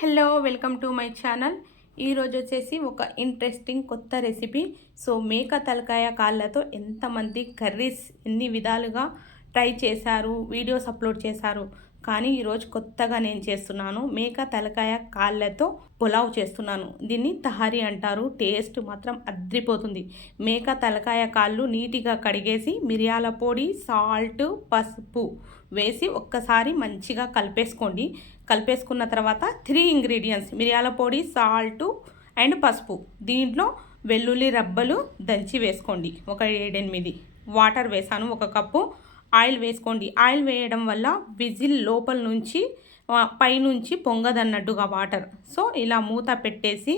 Hello welcome to my channel. ఈరోజు వచ్చేసి ఒక ఇంట్రెస్టింగ్ కొత్త రెసిపీ. సో మేక తలకాయ కాళ్ళతో ఎంతమంది కర్రీస్ ఎన్ని విధాలుగా ట్రై చేశారు, వీడియోస్ అప్లోడ్ చేశారు. కానీ ఈరోజు కొత్తగా నేను చేస్తున్నాను. మేక తలకాయ కాళ్ళతో పులావ్ చేస్తున్నాను. దీన్ని తహారీ అంటారు. టేస్ట్ మాత్రం అద్రిపోతుంది. మేక తలకాయ కాళ్ళు నీట్గా కడిగేసి మిరియాల పొడి, సాల్ట్, పసుపు వేసి ఒక్కసారి మంచిగా కలిపేసుకున్న తర్వాత 3 ఇంగ్రీడియంట్స్ మిరియాల పొడి, సాల్ట్ అండ్ పసుపు. దీంట్లో వెల్లుల్లి రబ్బలు దంచి వేసుకోండి. ఒక 7-8 వాటర్ వేసాను. 1 కప్పు ఆయిల్ వేసుకోండి. ఆయిల్ వేయడం వల్ల విజిల్ లోపల నుంచి పైనుంచి పొంగదన్నట్టుగా వాటర్. సో ఇలా మూత పెట్టేసి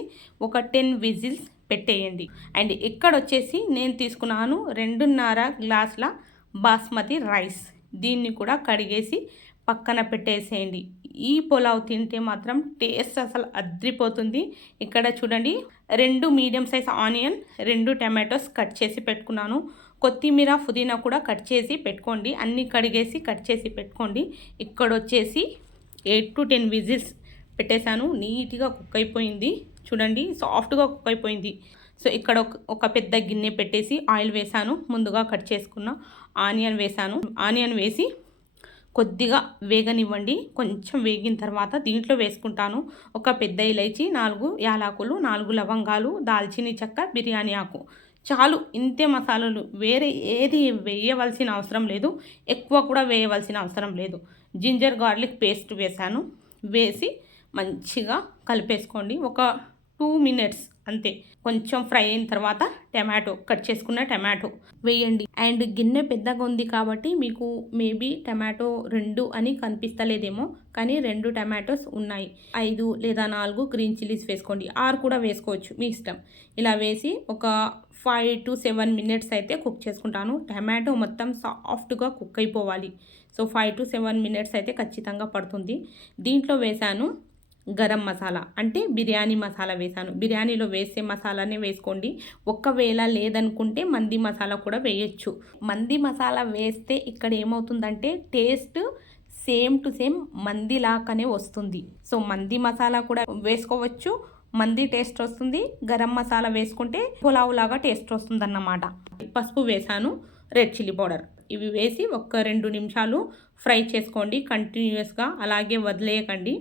ఒక 10 విజిల్స్ పెట్టేయండి. అండ్ ఇక్కడ వచ్చేసి నేను తీసుకున్నాను 2.5 గ్లాసుల బాస్మతి రైస్. దీన్ని కూడా కడిగేసి పక్కన పెట్టేసేయండి. ఈ పులావ్ తింటే మాత్రం టేస్ట్ అసలు అద్రిపోతుంది. ఇక్కడ చూడండి, 2 medium size onion, 2 tomatoes cut చేసి పెట్టుకున్నాను. కొత్తిమీర, పుదీనా కూడా కట్ చేసి పెట్టుకోండి. అన్నీ కడిగేసి కట్ చేసి పెట్టుకోండి. ఇక్కడ వచ్చేసి 8 to 10 విజిల్స్ పెట్టేశాను. నీట్గా కుక్ అయిపోయింది. చూడండి, సాఫ్ట్గా కుక్ అయిపోయింది. సో ఇక్కడ ఒక పెద్ద గిన్నె పెట్టేసి ఆయిల్ వేసాను. ముందుగా కట్ చేసుకున్న ఆనియన్ వేసాను. ఆనియన్ వేసి కొద్దిగా వేగనివ్వండి. కొంచెం వేగిన తర్వాత దీంట్లో వేసుకుంటాను ఒక పెద్ద ఇలైచి, 4 యాలకులు, 4 లవంగాలు, దాల్చిన చెక్క, బిర్యానీ ఆకు. చాలు, ఇంతే మసాలాలు. వేరే ఏది వేయవలసిన అవసరం లేదు. ఎక్కువ కూడా వేయవలసిన అవసరం లేదు. జింజర్ గార్లిక్ పేస్ట్ వేసాను. వేసి మంచిగా కలిపేసుకోండి. ఒక 2 మినిట్స్ అంతే. కొంచెం ఫ్రై అయిన తర్వాత కట్ చేసుకున్న టమాటో వేయండి. అండ్ గిన్నె పెద్దగా ఉంది కాబట్టి మీకు మేబీ టమాటో 2 అని కనిపిస్తలేదేమో, కానీ 2 టమాటోస్ ఉన్నాయి. 5 లేదా 4 గ్రీన్ చిల్లీస్ వేసుకోండి. 6 కూడా వేసుకోవచ్చు, మీ ఇష్టం. ఇలా వేసి ఒక 5 to 7 మినిట్స్ అయితే కుక్ చేసుకుంటాను. టమాటో మొత్తం సాఫ్ట్గా కుక్ అయిపోవాలి. సో 5 to 7 మినిట్స్ అయితే ఖచ్చితంగా పడుతుంది. దీంట్లో వేసాను గరం మసాలా, అంటే బిర్యానీ మసాలా వేసాను. బిర్యానీలో వేసే మసాలానే వేసుకోండి. ఒకవేళ లేదనుకుంటే మంది మసాలా కూడా వేయచ్చు. మంది మసాలా వేస్తే ఇక్కడ ఏమవుతుందంటే టేస్ట్ సేమ్ టు సేమ్ మంది లాగానే వస్తుంది. సో మంది మసాలా కూడా వేసుకోవచ్చు, మంది టేస్ట్ వస్తుంది. గరం మసాలా వేసుకుంటే పులావ్ లాగా టేస్ట్ వస్తుంది అన్నమాట. పసుపు వేసాను, రెడ్ చిల్లీ పౌడర్. ఇవి వేసి ఒక 2 నిమిషాలు ఫ్రై చేసుకోండి కంటిన్యూస్గా. అలాగే వదిలేయకండి.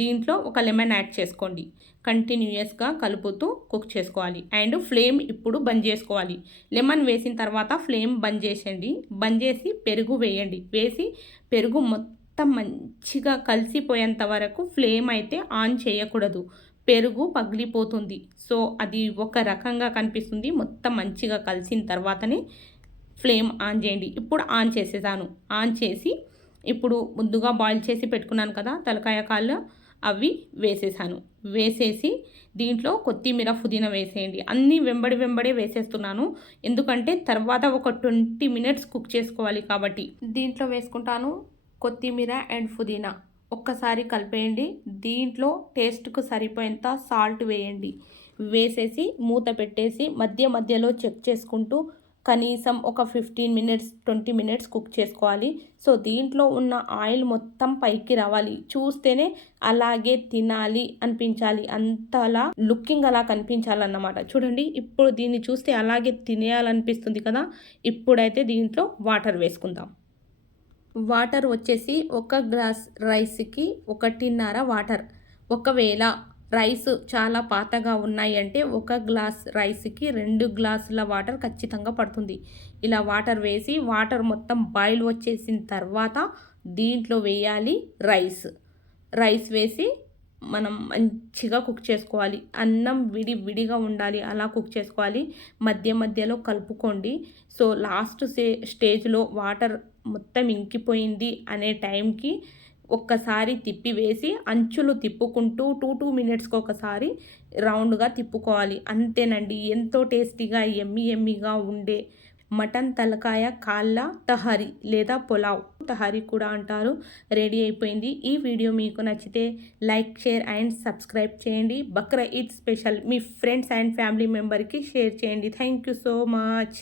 దీంట్లో ఒక లెమన్ యాడ్ చేసుకోండి. కంటిన్యూస్గా కలుపుతూ కుక్ చేసుకోవాలి. అండ్ ఫ్లేమ్ ఇప్పుడు బంద్ చేసుకోవాలి. లెమన్ వేసిన తర్వాత ఫ్లేమ్ బంద్ చేసేయండి. బంద్ చేసి పెరుగు వేయండి. వేసి పెరుగు మొత్తం మంచిగా కలిసిపోయేంత వరకు ఫ్లేమ్ అయితే ఆన్ చేయకూడదు. పెరుగు పగిలిపోతుంది. సో అది ఒక రకంగా కనిపిస్తుంది. మొత్తం మంచిగా కలిసిన తర్వాతనే ఫ్లేమ్ ఆన్ చేయండి. ఇప్పుడు ఆన్ చేసేసాను. ఆన్ చేసి ఇప్పుడు ముందుగా బాయిల్ చేసి పెట్టుకున్నాను కదా తలకాయ కాళ్ళు, అవి వేసేసాను. వేసేసి దీంట్లో కొత్తిమీర, పుదీనా వేసేయండి. అన్నీ వెంబడే వేసేస్తున్నాను, ఎందుకంటే తర్వాత ఒక 20 మినిట్స్ కుక్ చేసుకోవాలి కాబట్టి. దీంట్లో వేసుకుంటాను కొత్తిమీర అండ్ పుదీనా. ఒక్కసారి కలిపేయండి. దీంట్లో టేస్ట్కు సరిపోయేంత సాల్ట్ వేయండి. వేసేసి మూత పెట్టేసి మధ్యలో చెక్ చేసుకుంటూ కనీసం ఒక 15 మినిట్స్ 20 మినిట్స్ కుక్ చేసుకోవాలి. సో దీంట్లో ఉన్న ఆయిల్ మొత్తం పైకి రావాలి. చూస్తేనే అలాగే తినాలి అనిపించాలి, అంతలా లుకింగ్ అలా కనిపించాలన్నమాట. చూడండి, ఇప్పుడు దీన్ని చూస్తే అలాగే తినేయాలనిపిస్తుంది కదా. ఇప్పుడైతే దీంట్లో వాటర్ వేసుకుందాం. వాటర్ వచ్చేసి 1 గ్లాస్ రైస్కి 1.5 వాటర్. ఒకవేళ రైస్ చాలా పాతగా ఉన్నాయి అంటే 1 గ్లాస్ రైస్కి 2 గ్లాసుల వాటర్ ఖచ్చితంగా పడుతుంది. ఇలా వాటర్ వేసి వాటర్ మొత్తం బాయిల్ వచ్చేసిన తర్వాత దీంట్లో వేయాలి రైస్ వేసి మనం మంచిగా కుక్ చేసుకోవాలి. అన్నం విడిగా ఉండాలి, అలా కుక్ చేసుకోవాలి. మధ్యలో కలుపుకోండి. సో లాస్ట్ స్టేజ్లో వాటర్ మొత్తం ఇంకిపోయింది అనే టైంకి ఒక్కసారి తిప్పి వేసి అంచులు తిప్పుకుంటూ 2 మినిట్స్కి ఒకసారి రౌండ్గా తిప్పుకోవాలి. అంతేనండి, ఎంతో టేస్టీగా ఎమ్మీగా ఉండే మటన్ తలకాయ కాళ్ళ తహారీ లేదా పులావ్, తహారీ కూడా అంటారు, రెడీ అయిపోయింది. ఈ వీడియో మీకు నచ్చితే లైక్, షేర్ అండ్ సబ్స్క్రైబ్ చేయండి. బక్రా ఈద్ స్పెషల్ మీ ఫ్రెండ్స్ అండ్ ఫ్యామిలీ మెంబర్కి షేర్ చేయండి. Thank you so much.